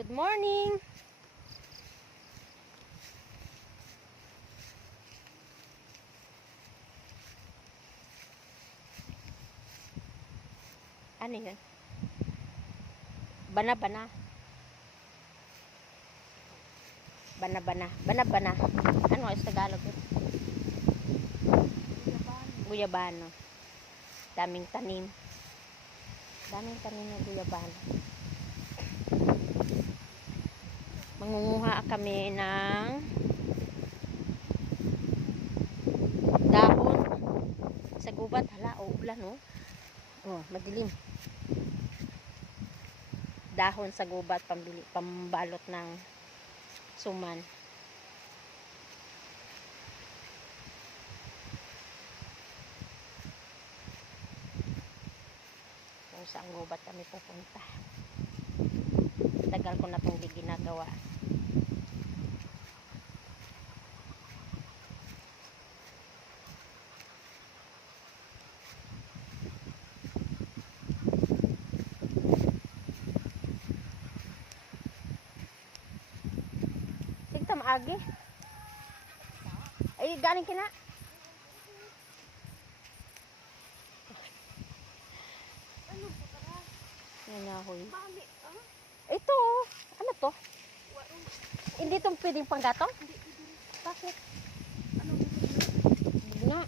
Good morning. Ano yun? Bana-bana. Bana-bana. Bana-bana. Ano nga sa Tagalog yun? Guyabano. Daming tanim. Daming tanim ng guyabano. Mangunguha kami ng dahon sa gubat. Hala, ulan oh. Oh, madilim. Dahon sa gubat pambalot ng suman. Kung saan gubat kami pupunta. Tagal ko na itong di ginagawa. Sigta maagi. Ay, galing kina. Ano po tara? Nanahoy. Bali, Ito, ano to? Hindi itong pwedeng panggatong? Hindi. Bakit? Ano? Hindi nga.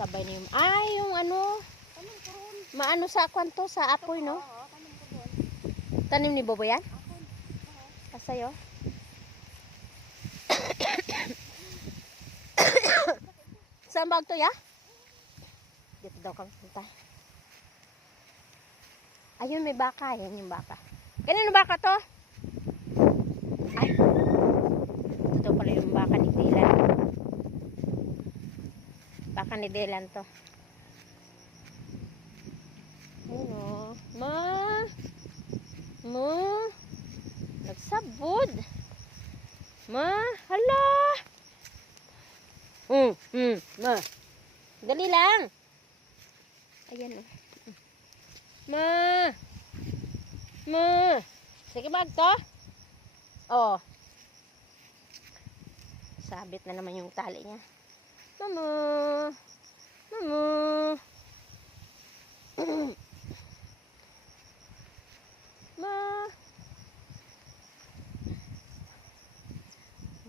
Sabay na yung, yung ano, Tanong ko ron. maano sa kwanto, sa apoy, no? Oo, tanong ko ron. Tanim ni Bobo yan? Ako. Oo. Kasayo? Saan ba ito, ya? Dito daw kami punta. Ayun, may baka. Yan yung baka. Kanino baka to? Ay. Ito daw pala yung baka ni Dylan. Baka ni Dylan to. Ayun o. Ma. Nagsabod. Hala. Ma. Dali lang. Ayan o. Ma. Sige bag to. Oh. Sabit na naman yung tali niya. Mama. Ma.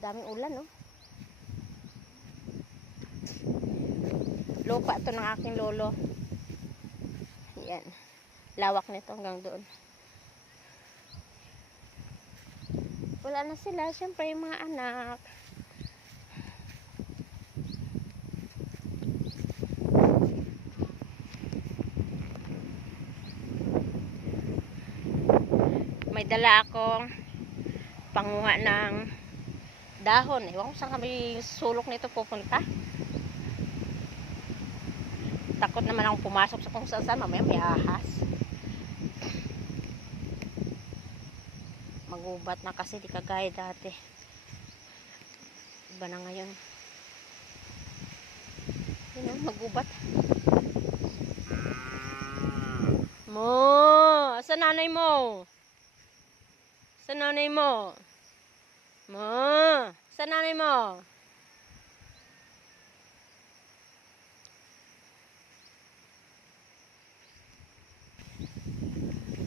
Daming ulan, no? Lupa to ng aking lolo. Yan. Lawak nito hanggang doon. Wala na sila. Siyempre, yung mga anak. May dala akong panguha ng dahon. Ewan ko saan kami sulok nito pupunta. Takot naman akong pumasok sa kung saan. Mamaya may ahas. Magubat na kasi, di kagaya dati. Iba na ngayon. Yun na, magubat. Mo! Sa nanay mo? Sa nanay mo? Mo! Sa nanay mo?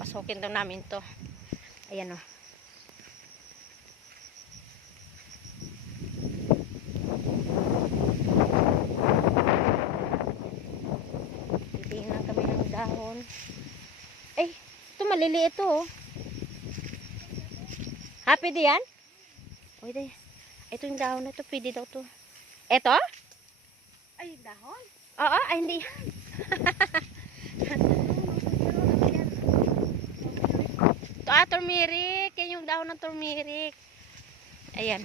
Pasukin daw namin to. Ayan o. Titingnan kami ng dahon. Ito maliliit to oh. Happy di yan? Pwede. Ito yung dahon na ito. Pwede daw to. Ito? Ay, dahon? Oo, ay hindi. Ito turmeric. Yan yung dahon ng turmeric. Ayan.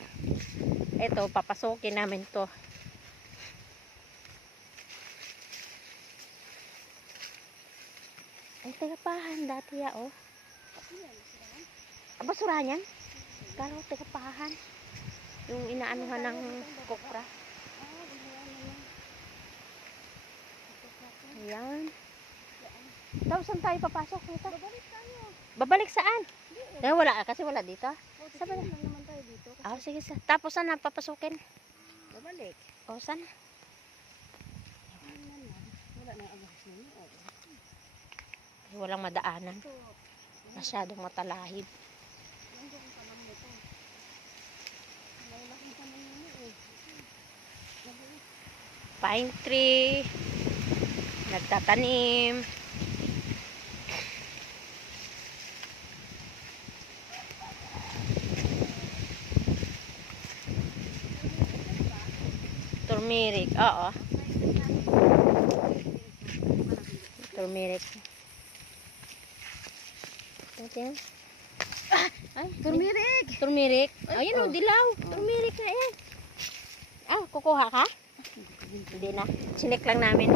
Ito, papasukin namin to. Ay, tagapahan dati ya, oh. Basurahan yan? Kala ko tagapahan. Yung inaanuhan ng kopra. Ayan. Tapos saan tayo papasok? Babalik tayo. Babalik saan? Eh, wala kasi wala dito. Oh, Sabi titignan lang naman tayo dito. Ah, sige sa. Tapos saan na papasukin? Babalik. O saan? Ano naman? Wala na ang ahas ninyo. Oh. Walang madaanan. So, Masyadong matalahib. nandiyan ang talam nito. Malalaking talam ninyo eh. Maliit. Pine tree. Nagtatanim. Turmeric. Oo. Turmeric. Ayan. Ay, Turmeric! turmeric. Ay, Ayun oh. o, dilaw. Turmeric na yan. Ah, kukuha ka? Hindi na. Sinek lang namin.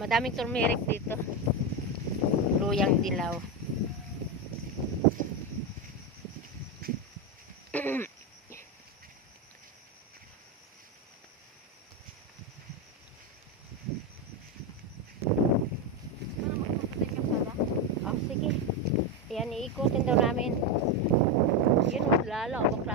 Madaming turmeric dito. Luyang dilaw. Para magpapunta yung kalsada. Oh, sige. Ayan, iikutin daw namin. Yun, lalo. Bakla